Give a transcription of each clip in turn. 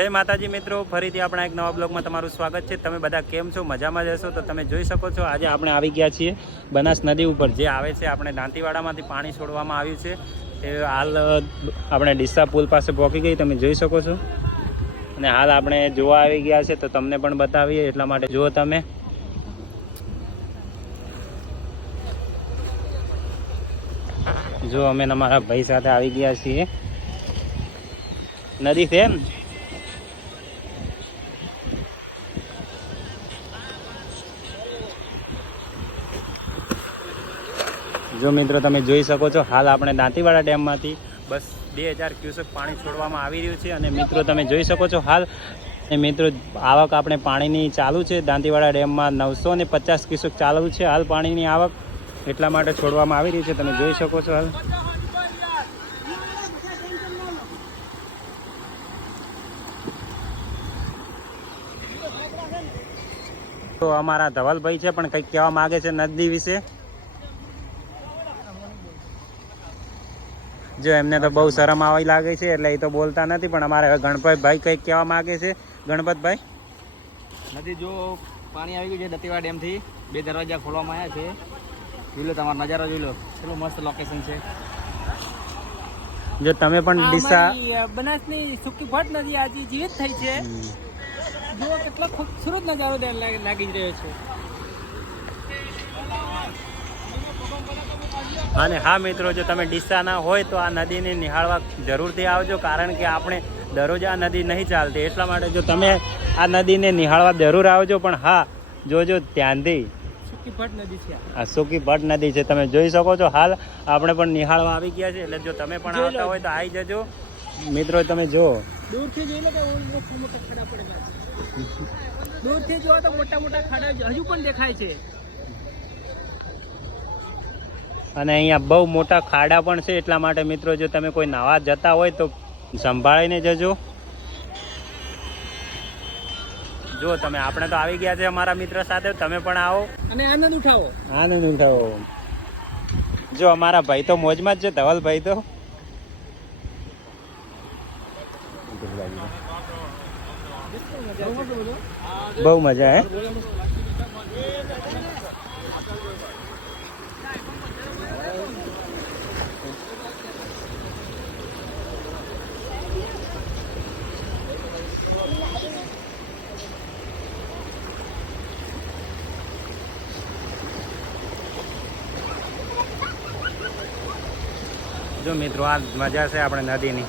જય માતાજી મિત્રો, ફરીથી આપણા એક નવા બ્લોગમાં તમારું સ્વાગત છે. તમે બધા કેમ છો? મજામાં જશો તો તમે જોઈ શકો છો, આજે આપણે આવી ગયા છીએ બનાસ નદી ઉપર, જે આવે છે આપણે દાંતીવાડામાંથી પાણી છોડવામાં આવ્યું છે. એ હાલ આપણે ડીસા પુલ પાસે પહોંચી ગઈ, તમે જોઈ શકો છો. અને હાલ આપણે જોવા આવી ગયા છે, તો તમને પણ બતાવીએ એટલા માટે. જુઓ તમે. જો અમે અમારા ભાઈ સાથે આવી ગયા છીએ. નદી છે એમ? જો મિત્રો તમે જોઈ શકો છો, હાલ આપણે દાંતીવાડા ડેમમાંથી બસ બે હજાર ક્યુસેક પાણી છોડવામાં આવી રહ્યું છે અને મિત્રો તમે જોઈ શકો છો, હાલ એ મિત્રો આવક આપણે પાણીની ચાલુ છે, દાંતીવાડા ડેમમાં નવસો ને પચાસ ક્યુસેક ચાલુ છે હાલ પાણીની આવક, એટલા માટે છોડવામાં આવી રહી છે, તમે જોઈ શકો છો હાલ. તો અમારા ધવલભાઈ છે, પણ કંઈક કહેવા માગે છે નદી વિશે. જો એમને તો બહુ શરમ આવી લાગે છે એટલે એ તો બોલતા નથી પણ અમારે હવે ગણપતભાઈ કંઈક કહેવા માંગે છે. ગણપતભાઈ? નથી જો પાણી આવી ગયું છે દતીવા ડેમથી બે દરવાજા ખોલવામાં આવ્યા છે. જોઈ લો તમારો નજારો જોઈ લો. કેટલું મસ્ત લોકેશન છે. જો તમે પણ ડીસા બનાસની સુકી ભટ નદી આજે જીવિત થઈ છે. જો કેટલો ખૂબસૂરત નજારો લાગી રહ્યો છે. અને હા મિત્રો જો તમે ડીસા ના હોય તો આ નદીને નિહાળવા જરૂરથી આવજો કારણ કે આપણે દરરોજ આ નદી નહીં ચાલતી. એટલા માટે જો તમે આ નદીને નિહાળવા જરૂર આવજો પણ હા જોજો ત્યાંથી સુકી નદી છે આ. સુકી ભટ નદી છે તમે જોઈ શકો છો. હાલ આપણે પણ નિહાળવા આવી ગયા છે એટલે જો તમે પણ આવતા હોય તો આવી જજો. મિત્રો તમે જો દૂરથી જોઈ લો મોટા મોટા ખાડા પડેલા દૂરથી જોવો તો મોટા મોટા ખાડા હજુ પણ દેખાય છે. અને અહીંયા બહુ મોટા ખાડા પણ છે એટલા માટે મિત્રો જો તમે કોઈ નાવા જતા હોય તો સંભાળીને જજો. જો તમે આપણે તો આવી ગયા છે અમારા મિત્ર સાથે તમે પણ આવો. અને આનંદ ઉઠાવો. આનંદ ઉઠાવો. જો અમારા ભાઈ તો મોજમાં જ છે ધવલભાઈ તો. બહુ મજા હે? જો મિત્રો, આ મજા છે આપણે નદીની.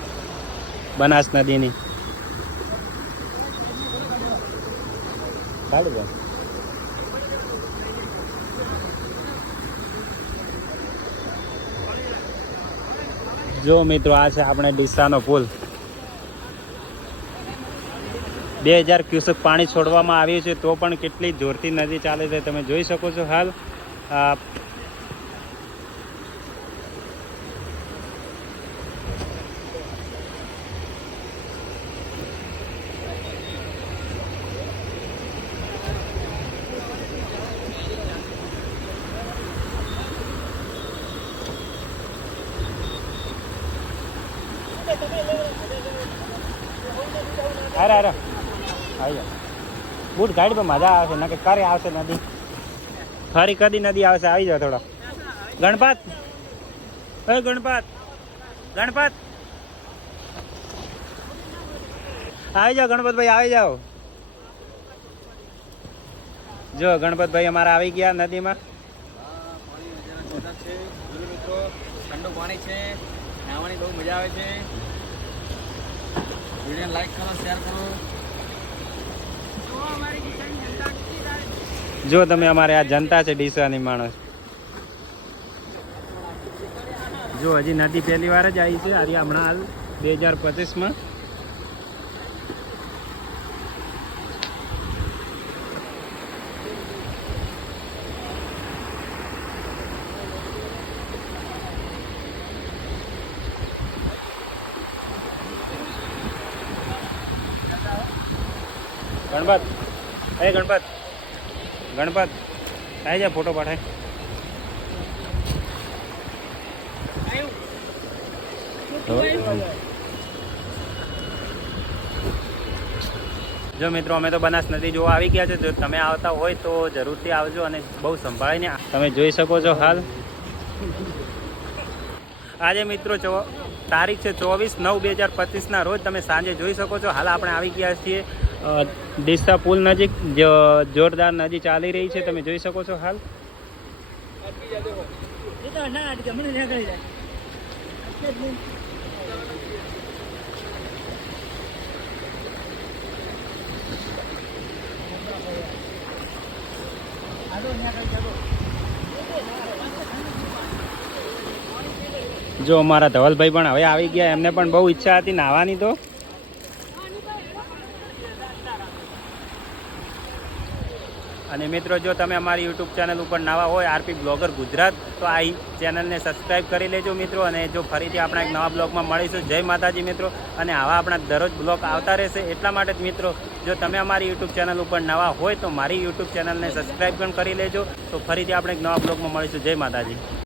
બનાસ નદીની. જો મિત્રો, આ છે આપણે ડીસાનો પુલ. બે હજાર ક્યુસેક પાણી છોડવામાં આવ્યું છે, તો પણ કેટલી જોરથી નદી ચાલે છે, તમે જોઈ શકો છો હાલ. અરે અરે આવી બૂટ ગાડી પર મજા આવશે નકે કરે આવશે નદી? ફરી કદી નદી આવશે, આવી જાઓ થોડા. ગણપત. હે ગણપત. ગણપત. આવી જાઓ, ગણપતભાઈ, આવી જાઓ. જો, ગણપતભાઈ અમારા આવી ગયા નદીમાં. છે. ઠંડુ પાણી છે નાવાની બહુ મજા આવે છે. વીડિયો લાઈક કરો શેર કરો. જો તમે અમારે આ જનતા છે, ડીસાની માણસ. જો હજી નદી પહેલી વાર જ આવી છે આજે હમણાં હાલ, બે હજાર પચીસમાં. ગણપત. એ ગણપત. ગણપત. આવી જાય ફોટો પાઠે જો મિત્રો, અમે તો બનાસ નદી જોવા આવી ગયા છે. જો તમે આવતા હોય તો જરૂરથી આવજો અને બહુ સંભાળીને તમે જોઈ શકો છો હાલ. આજે મિત્રો તારીખ છે ચોવીસ નવ બે હજાર પચીસના રોજ તમે સાંજે જોઈ શકો છો. હાલ આપણે આવી ગયા છીએ ડીસા પુલ નજીક જોરદાર નદી ચાલી રહી છે, તમે જોઈ શકો છો હાલ. જો અમારા ધવલભાઈ પણ હવે આવી ગયા, એમને પણ બહુ ઈચ્છા હતી, નાહવાની તો. અને મિત્રો, જો તમે અમારી યુટ્યુબ ચેનલ ઉપર નવા હોય, આરપી બ્લોગર ગુજરાત, તો આ ચેનલને સબસ્ક્રાઈબ કરી લેજો મિત્રો, અને જો ફરીથી આપણા એક નવા બ્લોગમાં મળીશું, જય માતાજી મિત્રો, અને આવા આપણા દરરોજ બ્લોગ આવતા રહેશે, એટલા માટે જ મિત્રો, જો તમે અમારી યુટ્યુબ ચેનલ ઉપર નવા હોય, તો મારી યુટ્યુબ ચેનલને સબસ્ક્રાઈબ પણ કરી લેજો, તો ફરીથી આપણે એક નવા બ્લોગમાં મળીશું, જય માતાજી.